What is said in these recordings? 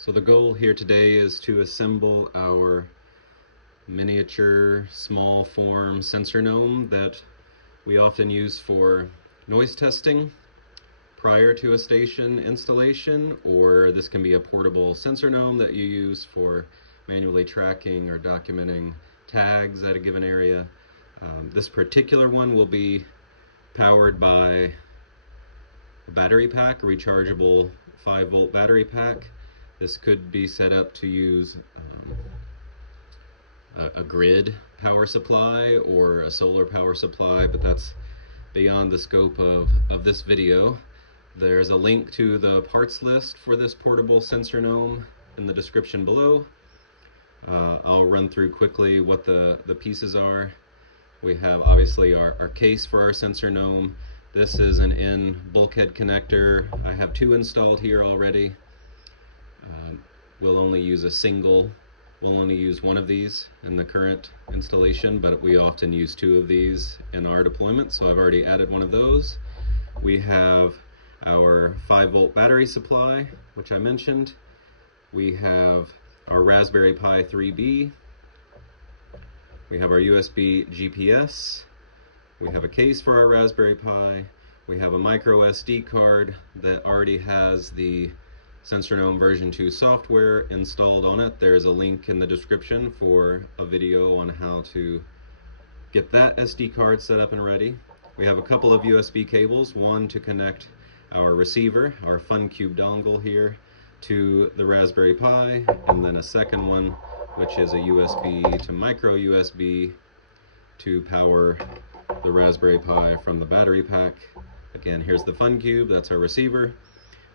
So the goal here today is to assemble our miniature small form SensorGnome that we often use for noise testing prior to a station installation, or this can be a portable SensorGnome that you use for manually tracking or documenting tags at a given area. This particular one will be powered by a battery pack, a rechargeable 5-volt battery pack. This could be set up to use a grid power supply or a solar power supply, but that's beyond the scope of this video. There's a link to the parts list for this portable SensorGnome in the description below. I'll run through quickly what the pieces are. We have obviously our case for our SensorGnome. This is an in bulkhead connector. I have 2 installed here already. We'll only use one of these in the current installation, but we often use 2 of these in our deployment, so I've already added one of those. We have our 5-volt battery supply, which I mentioned. We have our Raspberry Pi 3B. We have our USB GPS. We have a case for our Raspberry Pi. We have a micro SD card that already has the SensorGnome version 2 software installed on it. There's a link in the description for a video on how to get that SD card set up and ready. We have a couple of USB cables, one to connect our receiver, our FunCube dongle here, to the Raspberry Pi, and then a second one which is a USB to micro USB to power the Raspberry Pi from the battery pack. Again, here's the FunCube, that's our receiver.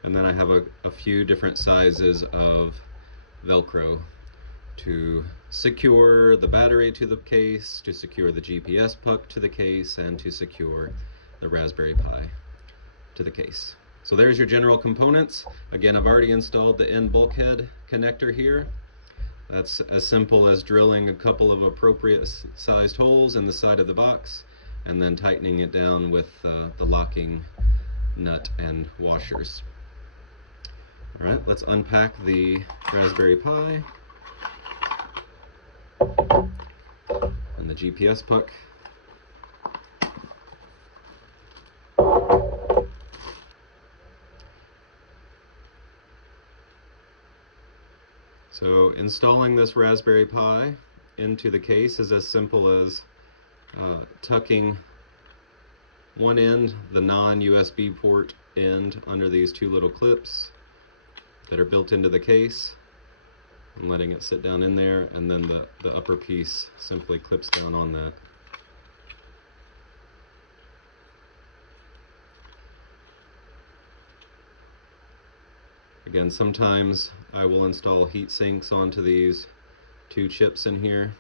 And then I have a few different sizes of Velcro to secure the battery to the case, to secure the GPS puck to the case, and to secure the Raspberry Pi to the case. So there's your general components. Again, I've already installed the end bulkhead connector here. That's as simple as drilling a couple of appropriate sized holes in the side of the box and then tightening it down with the locking nut and washers. Alright, let's unpack the Raspberry Pi and the GPS puck. So installing this Raspberry Pi into the case is as simple as tucking one end, the non-USB port end, under these 2 little clips that are built into the case, and letting it sit down in there, and then the upper piece simply clips down on that. Again, sometimes I will install heat sinks onto these 2 chips in here.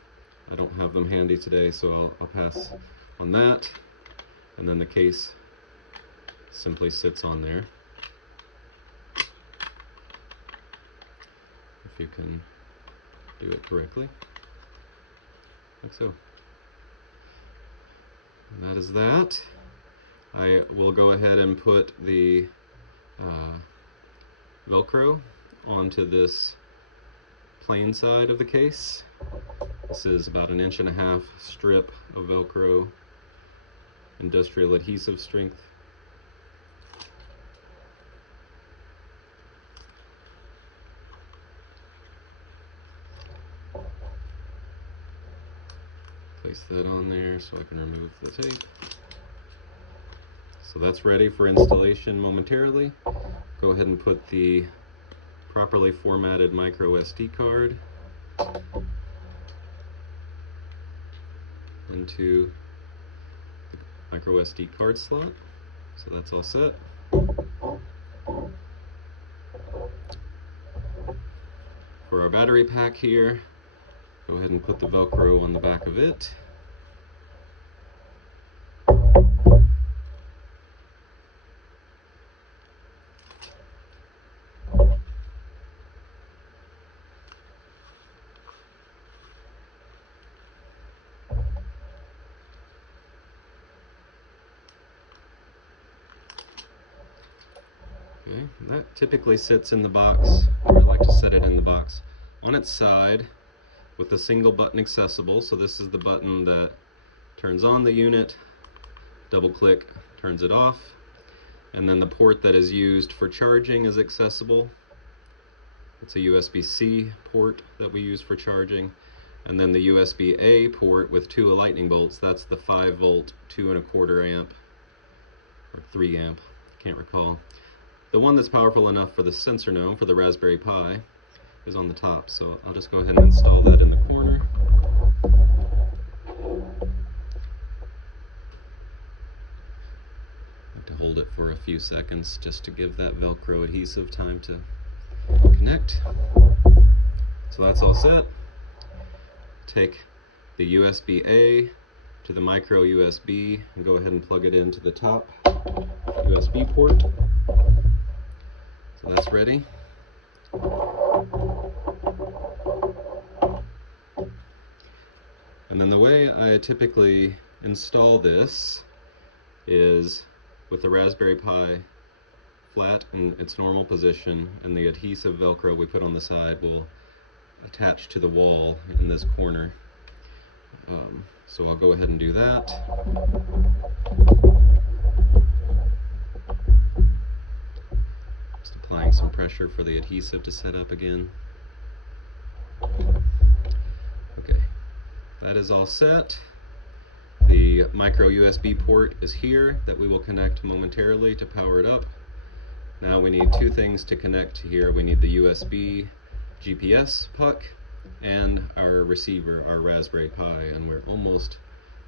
I don't have them handy today, so I'll pass on that, and then the case simply sits on there. If you can do it correctly, like so. And that is that. I will go ahead and put the Velcro onto this plain side of the case. This is about 1.5 inch strip of Velcro, industrial adhesive strength. Place that on there so I can remove the tape. So that's ready for installation momentarily. Go ahead and put the properly formatted micro SD card into the micro SD card slot. So that's all set. For our battery pack here, go ahead and put the Velcro on the back of it. Okay, that typically sits in the box where I like to set it on its side with a single button accessible. So this is the button that turns on the unit, double click turns it off, and then the port that is used for charging is accessible. It's a USB-C port that we use for charging, and then the USB-A port with 2 lightning bolts, that's the 5 volt 2¼ amp or 3 amp, can't recall. The one that's powerful enough for the SensorGnome, for the Raspberry Pi, is on the top, so I'll just go ahead and install that in the corner. To hold it for a few seconds just to give that Velcro adhesive time to connect. So that's all set. Take the USB-A to the micro USB and go ahead and plug it into the top USB port. So that's ready. And then the way I typically install this is with the Raspberry Pi flat in its normal position, and the adhesive Velcro we put on the side will attach to the wall in this corner. So I'll go ahead and do that. Just applying some pressure for the adhesive to set up again. Okay, that is all set. The micro USB port is here that we will connect momentarily to power it up. Now we need 2 things to connect here. We need the USB GPS puck and our receiver, our Raspberry Pi, and we're almost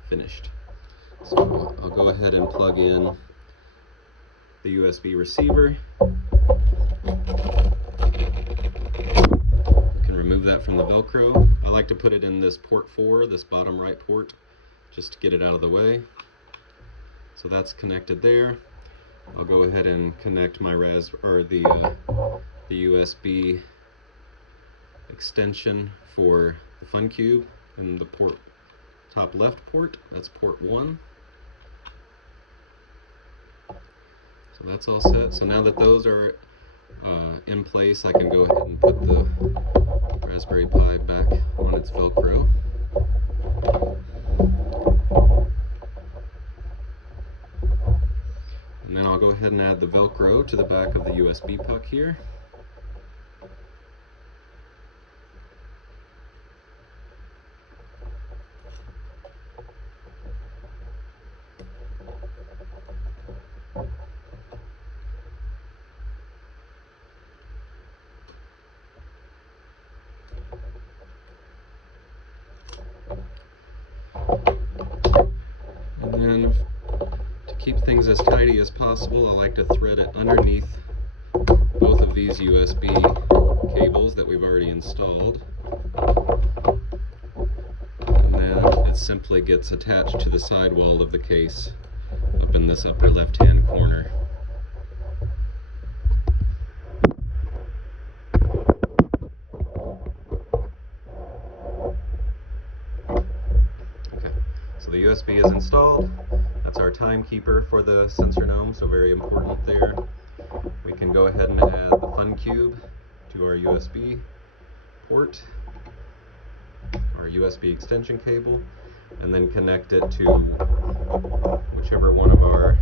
finished. So I'll go ahead and plug in the USB receiver. You can remove that from the Velcro. I like to put it in this port 4, this bottom right port, just to get it out of the way. So that's connected there. I'll go ahead and connect my the USB extension for the Fun Cube in the port, top left port. That's port 1. So that's all set. So now that those are in place, I can go ahead and put the Raspberry Pi back on its Velcro. And then I'll go ahead and add the Velcro to the back of the USB puck here. And then to keep things as tidy as possible, I like to thread it underneath both of these USB cables that we've already installed. And then it simply gets attached to the sidewall of the case up in this upper left-hand corner. So the USB is installed. That's our timekeeper for the SensorGnome, so very important there. We can go ahead and add the Fun Cube to our USB port, our USB extension cable, and then connect it to whichever one of our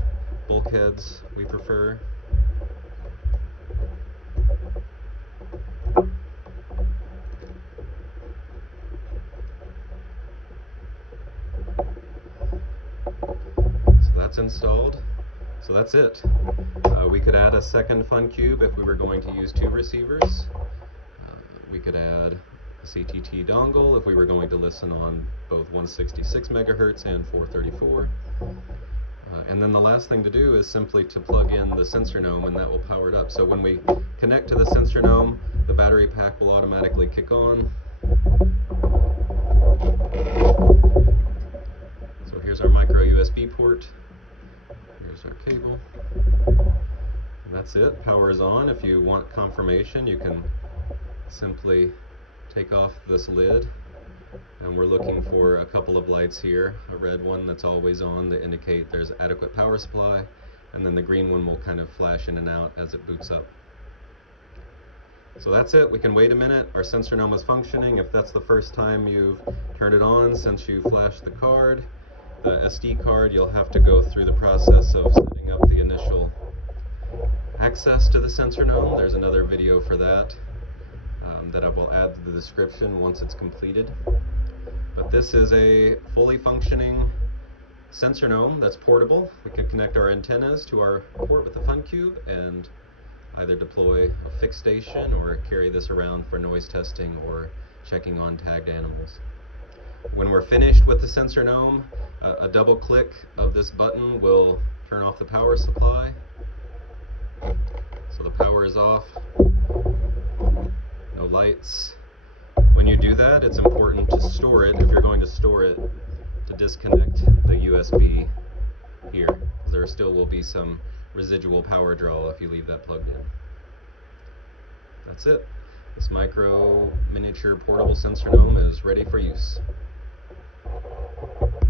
bulkheads we prefer. That's installed. So that's it. We could add a second Fun Cube if we were going to use 2 receivers. We could add a CTT dongle if we were going to listen on both 166 megahertz and 434. And then the last thing to do is simply to plug in the SensorGnome, and that will power it up. So when we connect to the SensorGnome, the battery pack will automatically kick on. So here's our micro USB port. Here's our cable. And that's it. Power is on. If you want confirmation, you can simply take off this lid. And we're looking for a couple of lights here. A red one that's always on to indicate there's adequate power supply, and then the green one will kind of flash in and out as it boots up. So that's it. We can wait a minute. Our SensorGnome is functioning. If that's the first time you've turned it on since you flashed the card, the SD card, you'll have to go through the process of setting up the initial access to the SensorGnome. There's another video for that that I will add to the description once it's completed. But this is a fully functioning SensorGnome that's portable. We could connect our antennas to our port with the FunCube and either deploy a fixed station or carry this around for noise testing or checking on tagged animals. When we're finished with the SensorGnome, a double click of this button will turn off the power supply. So the power is off, no lights. When you do that, it's important to store it, if you're going to store it, to disconnect the USB here. There still will be some residual power draw if you leave that plugged in. That's it. This micro miniature portable SensorGnome is ready for use.